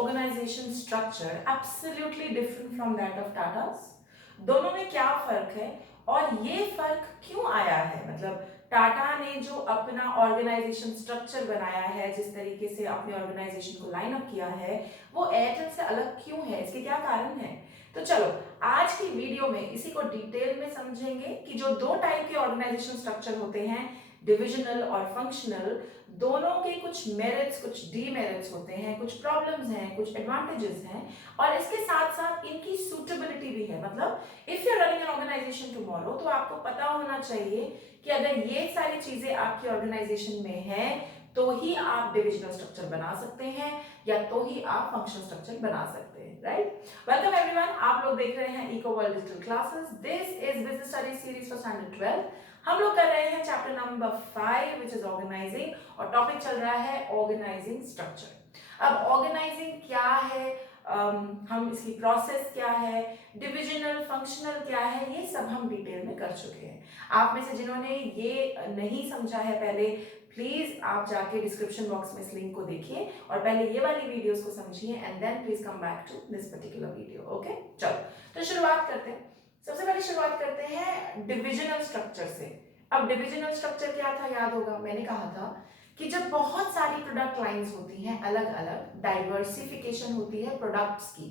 organization structure absolutely different from that of Tata's? दोनों में क्या फर्क है और ये फर्क क्यों आया है? मतलब टाटा ने जो अपना ऑर्गेनाइजेशन स्ट्रक्चर बनाया है, जिस तरीके से अपने ऑर्गेनाइजेशन को लाइन अप किया है, वो एयरटेल से अलग क्यों है? इसके क्या कारण है? तो चलो आज की वीडियो में इसी को डिटेल में समझेंगे कि जो दो टाइप के ऑर्गेनाइजेशन स्ट्रक्चर होते हैं, डिविजनल और फंक्शनल, दोनों के कुछ मेरिट्स, कुछ डीमेरिट्स होते हैं, कुछ प्रॉब्लम्स हैं, कुछ एडवांटेजेस हैं, और इसके साथ साथ इनकी सूटेबिलिटी भी है। मतलब if you are running an organisation tomorrow, तो आपको पता होना चाहिए कि अगर ये सारी चीजें आपकी ऑर्गेनाइजेशन में है तो ही आप डिविजनल स्ट्रक्चर बना सकते हैं या तो ही आप फंक्शनल स्ट्रक्चर बना सकते हैं, राइट? वेलकम एवरीवन, आप लोग देख रहे हैं Eco World digital classes. This is business studies series for standard 12। हम लोग कर रहे हैं chapter number 5 which is organising, और टॉपिक चल रहा है ऑर्गेनाइजिंग स्ट्रक्चर। अब ऑर्गेनाइजिंग क्या है, हम इसकी प्रोसेस क्या है, डिविजनल फंक्शनल क्या है, ये सब हम डिटेल में कर चुके हैं। आप में से जिन्होंने ये नहीं समझा है पहले, प्लीज आप जाके डिस्क्रिप्शन बॉक्स में इस लिंक को देखिए और पहले ये वाली वीडियोस को समझिए and then please come back to this particular video. Okay, चलो तो शुरुआत करते हैं। सबसे पहले शुरुआत करते हैं डिविजनल स्ट्रक्चर से। अब डिविजनल स्ट्रक्चर क्या था, याद होगा मैंने कहा था कि जब बहुत सारी प्रोडक्ट लाइंस होती हैं, अलग अलग डाइवर्सिफिकेशन होती है प्रोडक्ट्स की,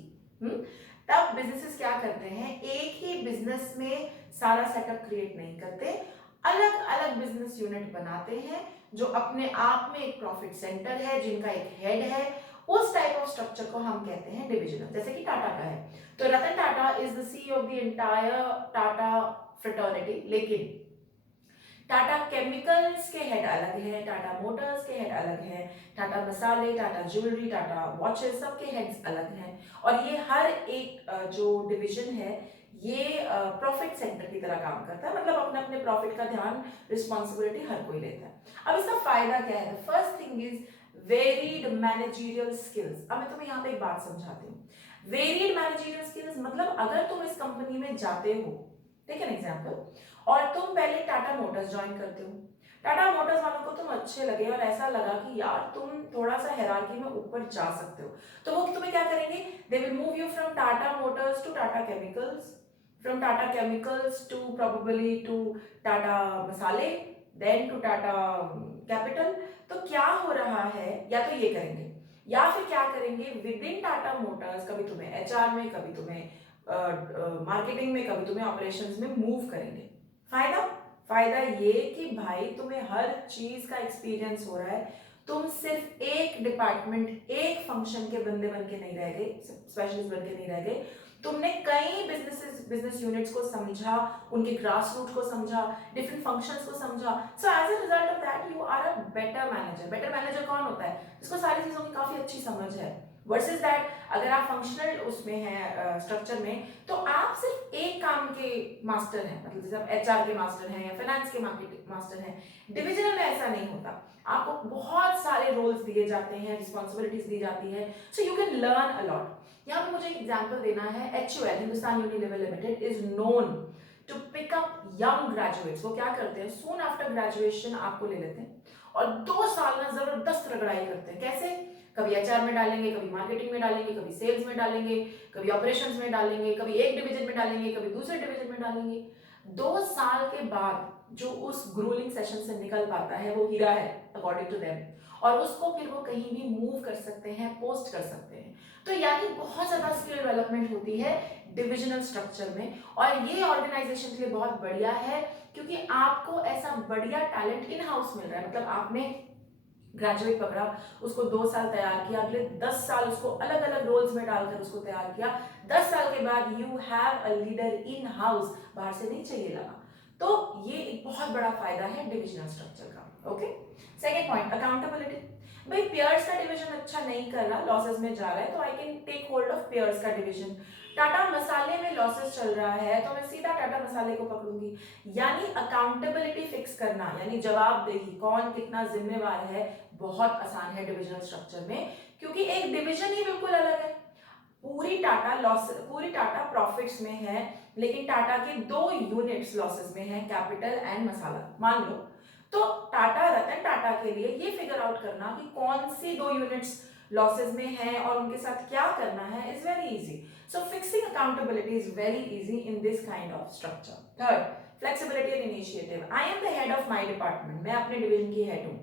तब बिजनेसेस क्या करते हैं, एक ही बिजनेस में सारा सेटअप क्रिएट नहीं करते, अलग अलग बिजनेस यूनिट बनाते हैं जो अपने आप में एक प्रॉफिट सेंटर है, जिनका एक हेड है। उस टाइप ऑफ स्ट्रक्चर को हम कहते हैं डिविजनल। जैसे कि टाटा का है, तो Ratan Tata is the CEO of the entire Tata fraternity, लेकिन टाटा केमिकल्स के हेड अलग है, टाटा मोटर्स के हेड अलग है, टाटा मसाले, टाटा ज्वेलरी, टाटा वॉचेस, सबके हेड्स अलग हैं। और ये हर एक जो डिवीजन है ये प्रॉफिट सेंटर की तरह काम करता है, मतलब अपने अपने प्रॉफिट का ध्यान, रिस्पॉन्सिबिलिटी हर कोई लेता है। अब इसका फायदा क्या है? First thing is varied managerial skills. अब मैं तुम्हें यहाँ पे एक बात समझाती हूँ। वेरीड मैनेजरियल स्किल्स मतलब अगर तुम इस कंपनी में जाते हो, टेक एन एग्जांपल, और तुम पहले टाटा मोटर्स ज्वाइन करते हो, टाटा मोटर्स वालों को तुम अच्छे लगे और ऐसा लगा कि यार तुम थोड़ा सा हायरार्की में ऊपर जा सकते हो, तो वो तुम्हें क्या करेंगे, they will move you from Tata Motors to Tata Chemicals, from Tata Chemicals to probably to Tata Masale, then to Tata capital. तो क्या हो रहा है, या तो ये करेंगे या फिर क्या करेंगे, विद इन टाटा मोटर्स कभी तुम्हें एचआर में, कभी तुम्हें मार्केटिंग में, कभी तुम्हें ऑपरेशंस में मूव करेंगे। फायदा फायदा ये कि भाई तुम्हें हर चीज का एक्सपीरियंस हो रहा है, तुम सिर्फ एक डिपार्टमेंट, एक फंक्शन के बंदे बन के नहीं रह गए, स्पेशलिस्ट बन के नहीं रह गए, तुमने कई बिजनेस यूनिट्स को समझा, उनके ग्रास रूट को समझा, डिफरेंट फंक्शंस को समझा। So as a result of that you are a better manager. Better manager कौन होता है? जिसको सारी चीजों की काफी अच्छी समझ है। वर्सेस दैट अगर आप फंक्शनल उसमें हैं स्ट्रक्चर में, तो आप सिर्फ एक काम के मास्टर हैं, मतलब जैसे आप एचआर के मास्टर हैं या फाइनेंस के मार्केटिंग मास्टर हैं। डिविजनल में ऐसा नहीं होता, आपको बहुत सारे रोल्स दिए जाते हैं, रिस्पॉन्सिबिलिटीज दी जाती है, so you can learn a lot. यहाँ पे मुझे एग्जांपल देना है, HUL Hindustan Unilever Limited is known to pick up young graduates. वो क्या करते हैं, सून आफ्टर ग्रेजुएशन आपको ले लेते हैं और 2 साल में जबरदस्त रगड़ाई करते हैं। कैसे? कभी एचआर में डालेंगे, कभी मार्केटिंग में डालेंगे, कभी सेल्स में डालेंगे, कभी ऑपरेशंस में डालेंगे, कभी एक डिवीजन में डालेंगे, कभी दूसरे डिवीजन में डालेंगे। 2 साल के बाद जो उस ग्रूलिंग सेशन से निकल पाता है वो हीरा है अकॉर्डिंग टू देम, और उसको फिर वो कहीं भी मूव कर सकते हैं, पोस्ट कर सकते हैं। तो यानी बहुत ज्यादा स्किल डेवलपमेंट होती है डिविजनल स्ट्रक्चर में, और ये ऑर्गेनाइजेशन के लिए बहुत बढ़िया है क्योंकि आपको ऐसा बढ़िया टैलेंट इन हाउस मिल रहा है। मतलब आपने ग्रेजुएट पकड़ा, उसको 2 साल तैयार किया, अगले 10 साल उसको अलग अलग रोल्स में डालकर उसको तैयार किया, 10 साल के बाद you have a leader in house, बाहर से नहीं चाहिए लगा। तो ये एक बहुत बड़ा फायदा है डिविजनल स्ट्रक्चर का। Okay, second point, accountability. भाई पियर्स का डिवीजन अच्छा नहीं कर रहा, लॉसेस में जा रहा है, तो I can take hold of Pears का डिवीजन। टाटा मसाले में लॉसेस चल रहा है तो मैं सीधा टाटा मसाले को पकड़ूंगी। यानी अकाउंटेबिलिटी फिक्स करना, यानी जवाबदेही, कौन कितना जिम्मेवार है, बहुत आसान है डिविजनल स्ट्रक्चर में, क्योंकि एक डिवीजन ही बिल्कुल अलग है। पूरी टाटा प्रॉफिट्स में है, लेकिन टाटा के 2 यूनिट्स लॉसेस में है, कैपिटल एंड मसाला मान लो। तो टाटा, रतन टाटा के लिए ये फिगर आउट करना कि कौन सी 2 यूनिट्स लॉसेस में हैं और उनके साथ क्या करना है is very easy. So fixing accountability is very easy in this kind of structure. Third, flexibility and initiative. I am the head of my department. मैं अपने डिवीजन की हेड हूँ,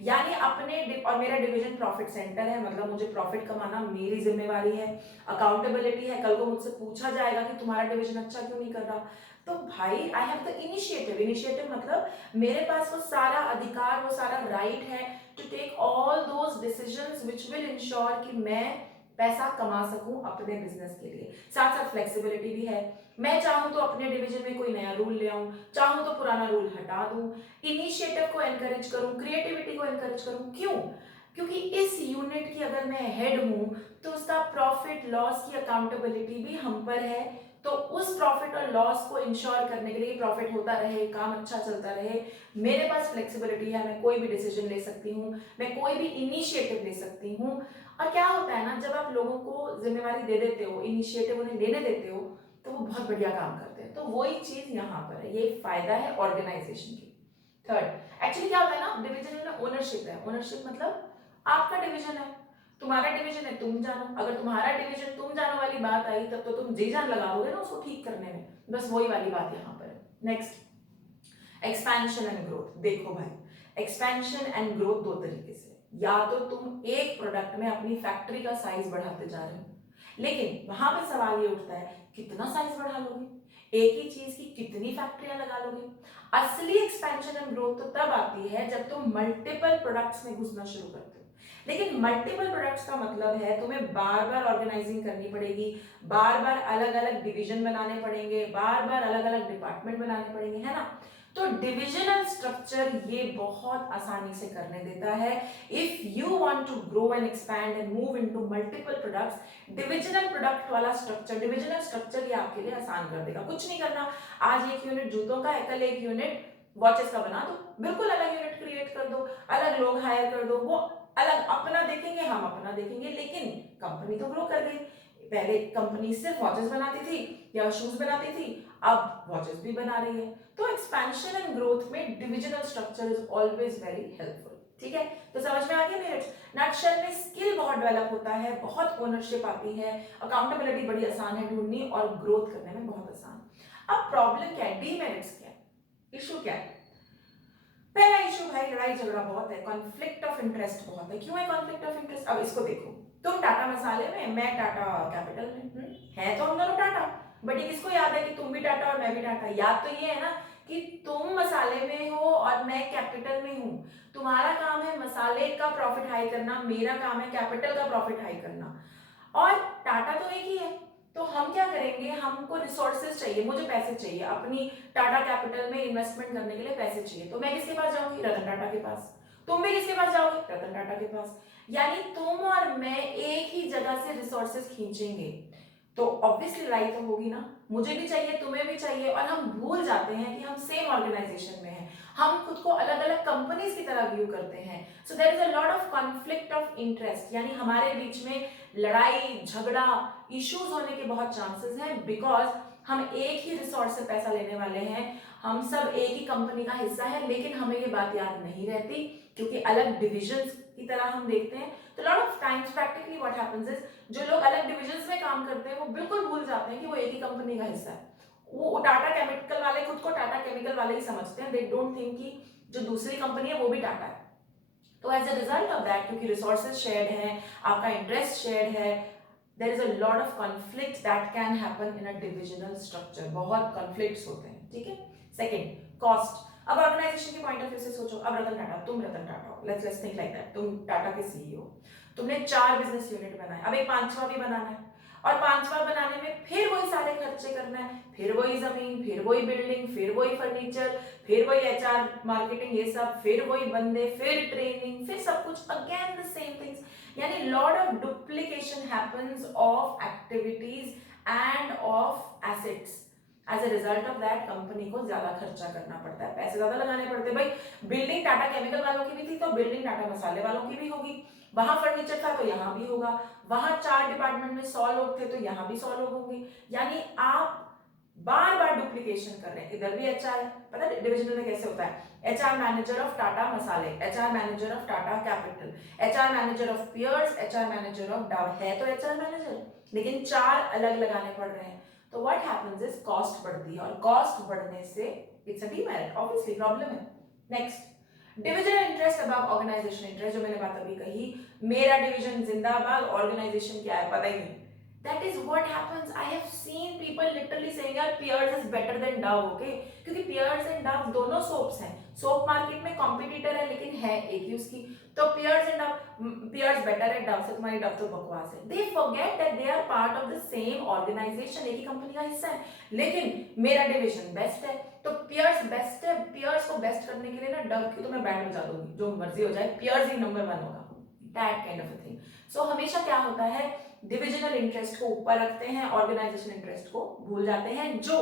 यानी और मेरा डिवीजन प्रॉफिट सेंटर है, मतलब मुझे प्रॉफिट कमाना मेरी जिम्मेवारी है. अकाउंटेबिलिटी है, कल को मुझसे पूछा जाएगा कि तुम्हारा डिवीजन अच्छा क्यों नहीं कर रहा. तो भाई I have the initiative. Initiative मतलब मेरे पास वो सारा अधिकार, वो सारा राइट है to take all those decisions which will ensure कि मैं पैसा कमा सकूं अपने बिजनेस के लिए. साथ साथ फ्लेक्सिबिलिटी भी है. मैं चाहूं तो अपने डिवीजन में कोई नया रूल ले आऊं, चाहूं तो पुराना रूल हटा दूं. इनिशिएटिव को एनकरेज करूं, क्रिएटिविटी को एनकरेज करूं. क्यों? क्योंकि इस यूनिट की अगर मैं हेड हूं तो उसका प्रॉफिट लॉस की अकाउंटेबिलिटी भी हम पर है. तो उस प्रॉफिट और लॉस को इंश्योर करने के लिए प्रॉफिट होता रहे, काम अच्छा चलता रहे, मेरे पास फ्लेक्सिबिलिटी है. मैं कोई भी डिसीजन ले सकती हूँ, मैं कोई भी इनिशिएटिव ले सकती हूँ. और क्या होता है ना, जब आप लोगों को जिम्मेवारी दे देते हो, इनिशिएटिव उन्हें लेने देते हो, तो वो बहुत बढ़िया काम करते हैं. तो वही चीज यहाँ पर है, ये फायदा है ऑर्गेनाइजेशन की. थर्ड, एक्चुअली क्या होता है ना, डिवीजन में ओनरशिप है. ओनरशिप मतलब आपका डिवीजन है, तुम्हारा डिवीजन है, तुम जानो. अगर तुम्हारा डिवीजन तुम जानो वाली बात आई तब तो तुम जी जान लगाओगे ना उसको ठीक करने में. बस वही वाली बात यहाँ पर है. Next, expansion and growth. देखो भाई, एक्सपेंशन एंड ग्रोथ दो तरीके से. या तो तुम एक प्रोडक्ट में अपनी फैक्ट्री का साइज बढ़ाते जा रहे हो, लेकिन वहां पे सवाल ये उठता है कितना साइज बढ़ा लोगे, एक ही चीज की कितनी फैक्ट्रियां लगा लोगे. असली एक्सपेंशन एंड ग्रोथ तो तब आती है जब तुम मल्टीपल प्रोडक्ट्स में घुसना शुरू करते हो. लेकिन मल्टीपल प्रोडक्ट्स का मतलब है तुम्हें बार बार ऑर्गेनाइजिंग करनी पड़ेगी, बार बार अलग अलग डिवीजन बनाने पड़ेंगे, बार बार अलग अलग डिपार्टमेंट बनाने पड़ेंगे, है ना. तो डिविजनल स्ट्रक्चर ये बहुत आसानी से करने देता है. If you want to grow and expand and move into multiple products, divisional product वाला स्ट्रक्चर, डिविजनल स्ट्रक्चर ये आपके लिए आसान कर देगा. कुछ नहीं करना, आज एक यूनिट जूतों का है, कल एक यूनिट वॉचेस का बना दो, बिल्कुल अलग यूनिट क्रिएट कर दो, अलग लोग हायर कर दो, वो अलग अपना देखेंगे, हम अपना देखेंगे, लेकिन कंपनी तो ग्रो कर गई. पहले कंपनी सिर्फ वॉचेस बनाती थी या शूज बनाती थी, अब वॉचेस भी बना रही है. तो एक्सपेंशन एंड ग्रोथ में divisional structure is always very helpful. ठीक है, तो समझ में आ गया मेरे. नटशेल में स्किल बहुत डेवलप होता है, बहुत ओनरशिप आती है, अकाउंटेबिलिटी बड़ी आसान है ढूंढनी और ग्रोथ करने में बहुत आसान. अब प्रॉब्लम क्या है, डीमेरिट्स क्या है, इशू क्या है. पहला इशू भाई, लड़ाई झगड़ा बहुत है, कॉन्फ्लिक्ट ऑफ इंटरेस्ट बहुत है. क्यों है कॉन्फ्लिक्ट ऑफ इंटरेस्ट? अब इसको देखो, तुम टाटा मसाले में, मैं टाटा कैपिटल में. है तो हम दोनों टाटा, बट ये किसको याद है कि तुम भी टाटा और मैं भी टाटा. याद तो ये है ना कि तुम मसाले में हो और मैं कैपिटल में हूं. तुम्हारा काम है मसाले का प्रॉफिट हाई करना, मेरा काम है कैपिटल का प्रॉफिट हाई करना. और टाटा तो एक ही है. तो हम क्या करेंगे, हमको रिसोर्सेज चाहिए, मुझे पैसे चाहिए, अपनी टाटा कैपिटल में इन्वेस्टमेंट करने के लिए पैसे चाहिए. तो मैं किसके पास जाऊंगी? रतन टाटा के पास. तुम भी किसके पास जाओगे? रतन टाटा के पास. यानी तुम और मैं एक ही जगह से रिसोर्सेज खींचेंगे, तो ऑब्वियसली लड़ाई तो होगी ना. मुझे भी चाहिए, तुम्हें भी चाहिए, और हम भूल जाते हैं कि हम सेम ऑर्गेनाइजेशन में हैं. हम खुद को अलग अलग कंपनीज की तरह व्यू करते हैं. So there is a lot of conflict of interest, यानी हमारे बीच में लड़ाई झगड़ा इश्यूज होने के बहुत चांसेस हैं, बिकॉज हम एक ही रिसोर्स से पैसा लेने वाले हैं, हम सब एक ही कंपनी का हिस्सा है, लेकिन हमें ये बात याद नहीं रहती क्योंकि अलग डिविजन्स की तरह हम देखते हैं. तो lot of times practically what happens is, जो लोग अलग डिविजन्स में काम करते हैं वो बिल्कुल भूल जाते हैं कि वो एक ही कंपनी का हिस्सा है. वो टाटा केमिकल वाले खुद को टाटा केमिकल वाले ही समझते हैं, दे डोंट थिंक कि जो दूसरी कंपनी है वो भी टाटा है. तो as a result of that, क्योंकि रिसोर्सेज शेयर्ड हैं, आपका इंटरेस्ट शेयर्ड है, there is a lot of conflict that can happen in a divisional structure. बहुत कॉन्फ्लिक्ट्स होते हैं. ठीक है. Second, cost. अब ऑर्गेनाइजेशन के पॉइंट ऑफ व्यू से सोचो. अब रतन टाटा, तुम रतन टाटा हो, लेट्स थिंक लाइक दैट. तुम टाटा के सीईओ, तुमने 4 बिजनेस यूनिट बनाए, अब एक पांचवा भी बनाना है, और पांचवा बनाने में फिर वही सारे खर्चे करना है, फिर वही जमीन, फिर वही बिल्डिंग, फिर वही फर्नीचर, फिर वही एचआर मार्केटिंग, ये सब, फिर वही बंदे, फिर ट्रेनिंग, फिर सब कुछ, अगेन द सेम थिंग्स. यानी lot of duplication happens of activities and of assets. As a result of that company को ज्यादा खर्चा करना पड़ता है, पैसे ज्यादा लगाने पड़ते हैं. भाई बिल्डिंग टाटा केमिकल वालों की भी थी, तो बिल्डिंग टाटा मसाले वालों की भी होगी. वहां फर्नीचर था तो यहाँ भी होगा. वहां 4 डिपार्टमेंट में 100 लोग थे तो यहाँ भी 100 लोग होंगे. यानी आप बार बार डुप्लीकेशन कर रहे हैं। इधर भी एचआर है, पता है डिविजनल में कैसे होता है, एचआर मैनेजर ऑफ टाटा मसाले, HR manager of Tata Capital, HR manager of Pears, HR manager of Dove, है तो एचआर मैनेजर, लेकिन 4 अलग लगाने पड़ रहे हैं। तो व्हाट हैपेंस इज कॉस्ट बढ़ती है, और कॉस्ट बढ़ने से it's a demerit, obviously problem है। Next, divisional interest above organisation interest, जो मैंने बात अभी कही, मेरा डिवीजन जिंदाबाद, ऑर्गेनाइजेशन क्या है पता ही नहीं। That is what happens. I have seen people literally saying यार Pears is better than Dove, okay? क्योंकि Pears and Dove दोनों सोप्स हैं, सोप मार्केट में कॉम्पिटिटर है लेकिन है एक ही उसकी, तो Pears and Dove, Pears better है Dove से, तुम्हारी Dove तो बकवास है। They forget that they are part of the same organization, एक ही कंपनी का हिस्सा है, लेकिन मेरा डिवीजन बेस्ट है तो Pears बेस्ट है, Pears को बेस्ट करने के लिए ना Dove की तो मैं बैंड बजा दूंगी, जो मर्जी हो जाए, Pears ही नंबर 1 होगा, that kind of a thing. So हमेशा क्या होता है, डिविजनल इंटरेस्ट को ऊपर रखते हैं, ऑर्गेनाइजेशन इंटरेस्ट को भूल जाते हैं, जो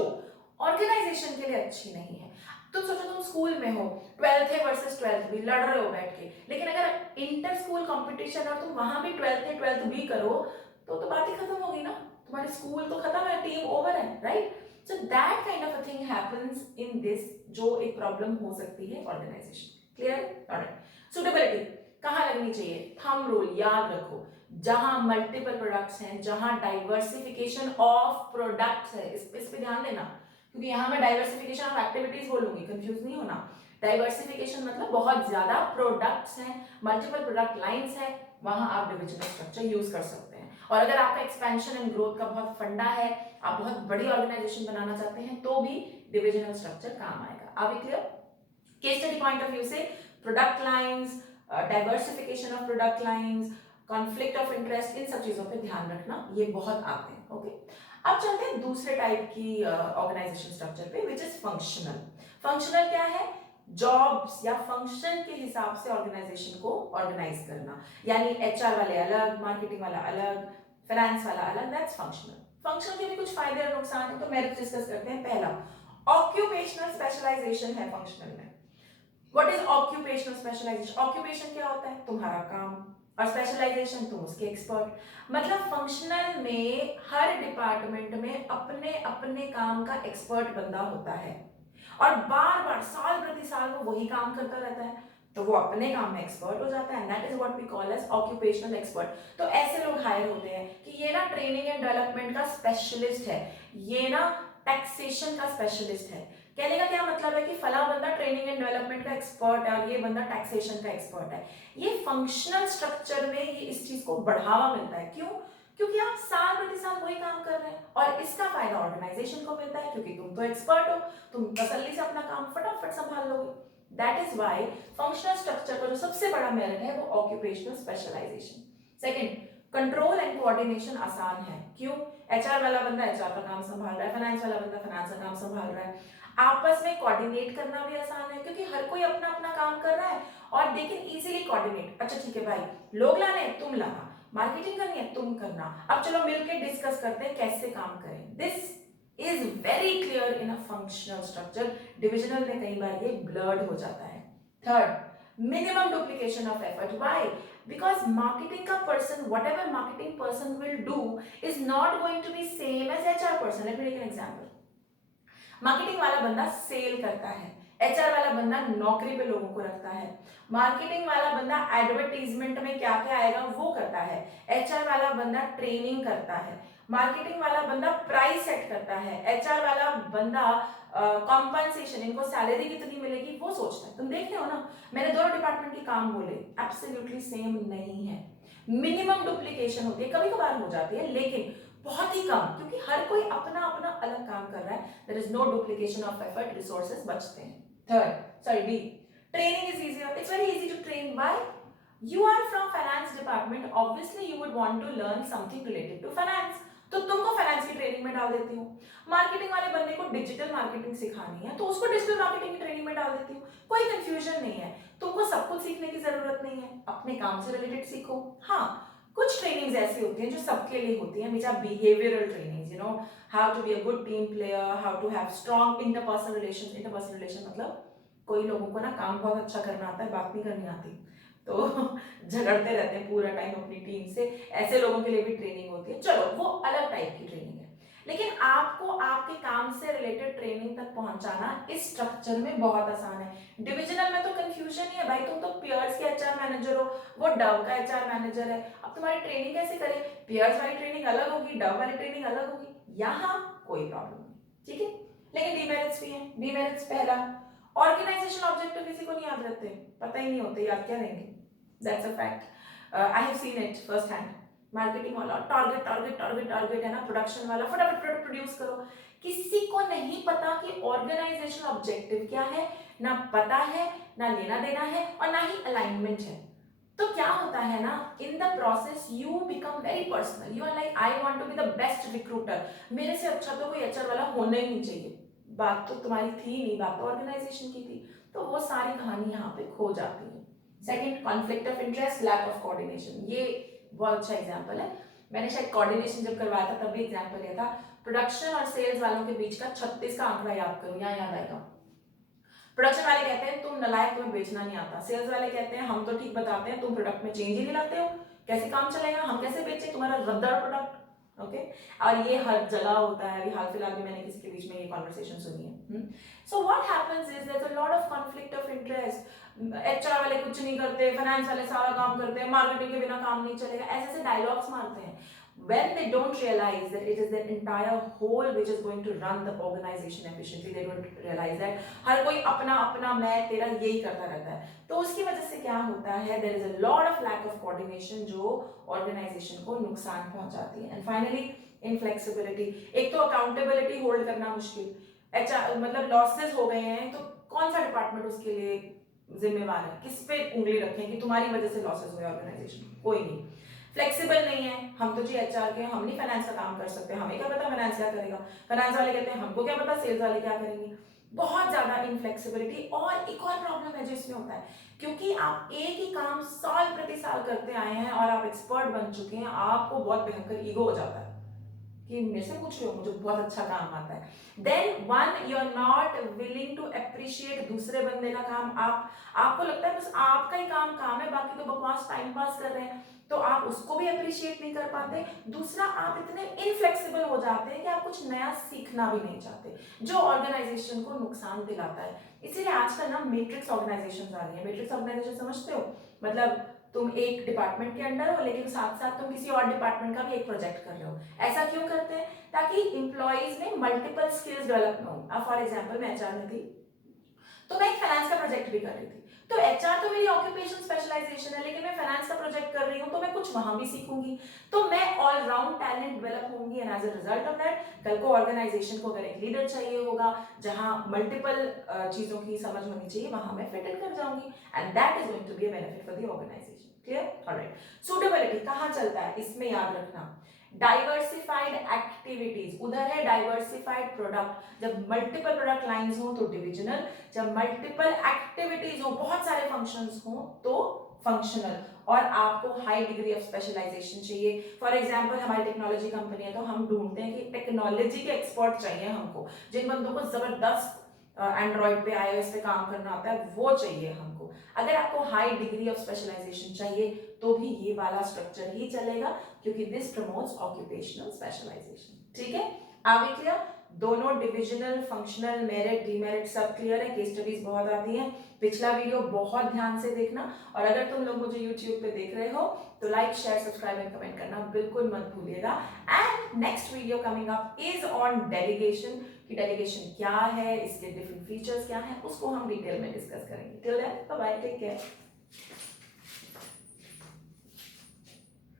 ऑर्गेनाइजेशन के लिए अच्छी नहीं है। तुम सोचो तुम स्कूल में हो, 12th है वर्सेस 12th भी लड़ रहे हो बैठ के, लेकिन अगर इंटर स्कूल कंपटीशन और तुम वहां भी 12th है 12th भी करो तो बात ही खत्म होगी ना, तुम्हारी स्कूल तो खत्म है, टीम ओवर है, right? So that kind of a thing happens in this, जो एक प्रॉब्लम हो सकती है ऑर्गेनाइजेशन। क्लियर? ऑलराइट। सुटेबिलिटी कहाँ लगनी चाहिए, थंब रूल याद रखो, जहां मल्टीपल प्रोडक्ट्स हैं, जहां डाइवर्सिफिकेशन ऑफ प्रोडक्ट्स है, इस पे ध्यान देना, क्योंकि यहां मैं डाइवर्सिफिकेशन ऑफ एक्टिविटीज बोलूंगी, कंफ्यूज नहीं होना। डाइवर्सिफिकेशन मतलब बहुत ज्यादा प्रोडक्ट्स हैं, मल्टीपल प्रोडक्ट लाइंस है, वहां आप डिविजनल स्ट्रक्चर यूज कर सकते हैं। और अगर आपका एक्सपेंशन एंड ग्रोथ का बहुत फंडा है, आप बहुत बड़ी ऑर्गेनाइजेशन बनाना चाहते हैं, तो भी डिविजनल स्ट्रक्चर काम आएगा। Are we clear? Case study point of view से product lines, diversification of product lines, conflict of interest, इन सब चीजों पे ध्यान रखना, ये बहुत आते हैं। ओके, अब चलते हैं दूसरे टाइप की ऑर्गेनाइजेशन स्ट्रक्चर पे, विच इज फंक्शनल। फंक्शनल क्या है, जॉब्स या फंक्शन के हिसाब से ऑर्गेनाइजेशन को ऑर्गेनाइज करना, यानी एचआर वाले अलग, मार्केटिंग वाला अलग, फाइनेंस वाला अलग, दैट्स फंक्शनल। फंक्शनल के भी कुछ फायदे और नुकसान है, तो मेरिट डिस्कस करते हैं। पहला, ऑक्यूपेशनल स्पेशलाइजेशन है फंक्शनल में। What is occupational specialisation? Occupation क्या होता है, तुम्हारा काम, और स्पेशलाइजेशन तुम उसके एक्सपर्ट। मतलब फंक्शनल में हर डिपार्टमेंट में अपने अपने काम का एक्सपर्ट बंदा होता है, और बार बार साल प्रति साल वो वही काम करता रहता है, तो वो अपने काम में एक्सपर्ट हो जाता है, that is what we call as occupational expert. तो ऐसे लोग हायर होते हैं कि ये ना ट्रेनिंग एंड डेवलपमेंट का स्पेशलिस्ट है, ये ना टैक्सेशन का स्पेशलिस्ट है। कहने का क्या मतलब है कि फला बंदा ट्रेनिंग एंड डेवलपमेंट का एक्सपर्ट है और ये बंदा टैक्सेशन का एक्सपर्ट है। ये फंक्शनल स्ट्रक्चर में ये इस चीज को बढ़ावा मिलता है। क्यों? क्योंकि आप साल प्रति साल वही काम कर रहे हैं, और इसका फायदा ऑर्गेनाइजेशन को मिलता है, क्योंकि तुम तो एक्सपर्ट हो, तुम तसल्ली से अपना काम फटाफट संभाल लोगे। That is why functional structure का जो सबसे बड़ा मेरिट है वो occupational specialisation. Second, control and coordination आसान है। क्यों? एचआर वाला बंदा एचआर का काम संभाल रहा है, फाइनेंस वाला बंदा फाइनेंस का काम संभाल रहा है, आपस में कोऑर्डिनेट करना भी आसान है, क्योंकि हर कोई अपना अपना काम कर रहा है और दे कैन इजीली कोऑर्डिनेट। अच्छा ठीक है भाई, लोग लाने हैं तुम लाना, मार्केटिंग करनी है तुम करना, अब चलो मिलके डिस्कस करते हैं कैसे काम करें। This is very clear in a functional structure. Divisional में कई बार ये ब्लर्ड हो जाता है। Third, minimum duplication of effort. Why? Because marketing का person, whatever marketing person will do is not going to be same as HR person. Let me take an example. Marketing वाला बंदा cell करता है, HR वाला बंदा नौकरी पे लोगों को रखता है, मार्केटिंग वाला बंदा एडवर्टीजमेंट में क्या क्या आएगा वो करता है, एचआर वाला बंदा ट्रेनिंग करता है, मार्केटिंग वाला बंदा प्राइस सेट करता है, एचआर वाला बंदा कॉम्पनसेशन, इनको सैलरी कितनी मिलेगी वो सोचता है। तुम देख रहे हो ना, मैंने दोनों डिपार्टमेंट के काम बोले, एब्सोल्युटली सेम नहीं है। मिनिमम डुप्लीकेशन होती है, कभी कभार हो जाती है, लेकिन बहुत ही कम, क्योंकि हर कोई अपना अपना अलग काम कर रहा है। There is no duplication of effort, resources बचते हैं। Third, sorry D, training is easier, it's very easy to train. Why? You are from finance department, obviously you would want to learn something related to finance, तो तुमको finance की training में डाल देती हूँ। Marketing वाले बंदे को डिजिटल मार्केटिंग सिखानी है तो उसको डिजिटल मार्केटिंग की ट्रेनिंग में डाल देती हूँ। कोई कंफ्यूजन नहीं है, तुमको सब कुछ सीखने की जरूरत नहीं है, अपने काम से रिलेटेड सीखो। हाँ, कुछ ट्रेनिंग्स ऐसी होती हैं जो सबके लिए होती हैं, which are behavioural trainings, you know, how to be a good team player, how to have strong interpersonal relations. Interpersonal relation मतलब कोई लोगों को ना काम बहुत अच्छा करना आता है, बात नहीं करनी आती, तो झगड़ते रहते हैं पूरा टाइम अपनी टीम से, ऐसे लोगों के लिए भी ट्रेनिंग होती है। चलो वो अलग टाइप की ट्रेनिंग है। लेकिन आपको आपके काम से रिलेटेड ट्रेनिंग तक पहुंचाना इस स्ट्रक्चर में बहुत आसान है। डिविजनल में तो कंफ्यूजन ही है भाई, तुम तो पियर्स के एचआर मैनेजर हो, वो डव का एचआर मैनेजर है, अब तुम्हारी ट्रेनिंग कैसे करे? पियर्स वाली ट्रेनिंग अलग होगी, डव वाली ट्रेनिंग अलग होगी, यहाँ कोई प्रॉब्लम नहीं, ठीक है। लेकिन डीमेरिट्स भी हैं। डीमेरिट्स पहला, ऑर्गेनाइजेशन ऑब्जेक्टिव किसी को नहीं याद रहते, पता ही नहीं होते, याद क्या रहेंगे, that's a fact. I have seen it first hand. Marketing वाला टारगेट टारगेट टारगेट टारगेट है ना, प्रोडक्शन वाला फटाफट प्रोडक्ट प्रोड्यूस करो, किसी को नहीं पता कि ऑर्गेनाइजेशन ऑब्जेक्टिव क्या है, ना पता है, ना लेना देना है, और ना ही अलाइनमेंट है। तो क्या होता है ना, in the process you become very personal, you are like I want to be the best recruiter, मेरे से अच्छा तो कोई एचआर वाला होना ही नहीं चाहिए। बात तो तुम्हारी थी नहीं, बात तो ऑर्गेनाइजेशन की थी, तो वो सारी कहानी यहाँ पे खो जाती है। Second, conflict of interest, lack of coordination, ये बहुत अच्छा एग्जांपल है। मैंने शायद कोऑर्डिनेशन जब करवाया था तब भी एग्जांपल लिया था। प्रोडक्शन और सेल्स वालों के बीच का 36 का आंकड़ा याद करो, यहाँ याद आएगा। प्रोडक्शन वाले कहते हैं तुम नलायक, तुम्हें बेचना नहीं आता। सेल्स वाले कहते हैं हम तो ठीक बताते हैं, तुम प्रोडक्ट में चेंज ही नहीं लाते हो, कैसे काम चलेगा, हम कैसे बेचें तुम्हारा रद्दार प्रोडक्ट। ओके, और ये हर जगह होता है। अभी हाल फिलहाल में मैंने किसी के बीच में ये कॉन्वर्सेशन सुनी है। So what happens is there is a lot of conflict of interest. HR वाले कुछ नहीं करते, फाइनेंस वाले सारा काम करते हैं, मार्केटिंग के बिना काम नहीं चलेगा, ऐसे ऐसे डायलॉग्स मारते हैं। When they don't realize that it is their entire whole which is going to run the organization efficiently, they don't realize that हर कोई अपना अपना मैं तेरा यही करता रहता है, तो उसकी वजह से क्या होता है, there is a lot of lack of coordination जो organization को नुकसान पहुंचाती है। And finally, inflexibility, एक तो accountability hold करना मुश्किल, एचआर मतलब लॉसेस हो गए हैं तो कौन सा डिपार्टमेंट उसके लिए जिम्मेवार है, किस पे उंगली रखें कि तुम्हारी वजह से लॉसेस हुए ऑर्गेनाइजेशन, कोई नहीं। फ्लेक्सिबल नहीं है, हम तो जी एचआर के, हम नहीं फाइनेंस का काम कर सकते, हमें क्या पता फाइनेंस क्या करेगा। फाइनेंस वाले कहते हैं हमको क्या पता सेल्स वाले क्या करेंगे। बहुत ज्यादा इनफ्लेक्सिबिलिटी। और एक और प्रॉब्लम है जो इसमें होता है, क्योंकि आप एक ही काम साल प्रति साल करते आए हैं और आप एक्सपर्ट बन चुके हैं, आपको बहुत भयंकर ईगो हो जाता है कि मेरे से पूछ रहे हो, मुझे बहुत अच्छा काम आता है। Then one, you are not willing to appreciate दूसरे बंदे का काम। आपको लगता है बस आपका ही काम है, बाकी तो बकवास टाइम पास कर रहे हैं, तो आप उसको भी अप्रिशिएट नहीं कर पाते। दूसरा, आप इतने इनफ्लेक्सिबल हो जाते हैं कि आप कुछ नया सीखना भी नहीं चाहते, जो ऑर्गेनाइजेशन को नुकसान दिलाता है। इसीलिए आजकल ना मैट्रिक्स ऑर्गेनाइजेशन आ रही है। मैट्रिक्स ऑर्गेनाइजेशन समझते हो, मतलब तुम एक डिपार्टमेंट के अंडर हो लेकिन साथ साथ तुम किसी और डिपार्टमेंट का भी एक प्रोजेक्ट कर रहे हो। ऐसा क्यों करते हैं? ताकि इंप्लॉइज में मल्टीपल स्किल्स डेवलप न हो। अब फॉर एग्जांपल मैं एचआर में थी, तो मैं एक फाइनेंस का प्रोजेक्ट भी कर रही थी, तो एचआर तो मेरी ऑक्यूपेशन स्पेशलाइजेशन है, लेकिन मैं फाइनेंस का प्रोजेक्ट कर रही हूँ तो मैं कुछ वहां भी सीखूंगी, तो मैं ऑलराउंड टैलेंट डेवलप होंगी। And as a result of that, कल को ऑर्गेनाइजेशन को अगर एक लीडर चाहिए होगा जहां मल्टीपल चीजों की समझ होनी चाहिए, वहां मैं फिट इन कर जाऊंगी, and that is going to be a benefit for the organisation. Clear? Alright. Suitability कहां चलता है, इसमें याद रखना, डाइवर्सिफाइड एक्टिविटीज, उधर है डाइवर्सिफाइड प्रोडक्ट। जब मल्टीपल प्रोडक्ट लाइंस हो तो डिविजनल, जब मल्टीपल एक्टिविटीज हो, बहुत सारे फंक्शंस हो, तो फंक्शनल। और आपको हाई डिग्री ऑफ स्पेशलाइजेशन चाहिए। फॉर एग्जांपल हमारी टेक्नोलॉजी कंपनी है, तो हम ढूंढते हैं कि टेक्नोलॉजी के एक्सपर्ट चाहिए हमको, जिन बंदों को जबरदस्त एंड्रॉइड पे आईओएस पे काम करना आता है, वो चाहिए हमको। अगर आपको हाई डिग्री ऑफ स्पेशलाइजेशन चाहिए तो भी ये वाला स्ट्रक्चर ही चलेगा, क्योंकि दिस प्रमोट्स ऑक्यूपेशनल स्पेशलाइजेशन। ठीक है, आगे क्लियर? दोनों डिविजनल, फंक्शनल, मेरिट, डीमेरिट सब क्लियर है। केस स्टडीज बहुत आती हैं, पिछला वीडियो बहुत ध्यान से देखना। और अगर तुम लोग मुझे यूट्यूब पे देख रहे हो तो like, share, subscribe and comment करना बिल्कुल मत भूलिएगा। And next video coming up is on delegation, कि डेलीगेशन क्या है, इसके डिफरेंट फीचर्स क्या हैं, उसको हम डिटेल में डिस्कस करेंगे। Till then bye bye, take care.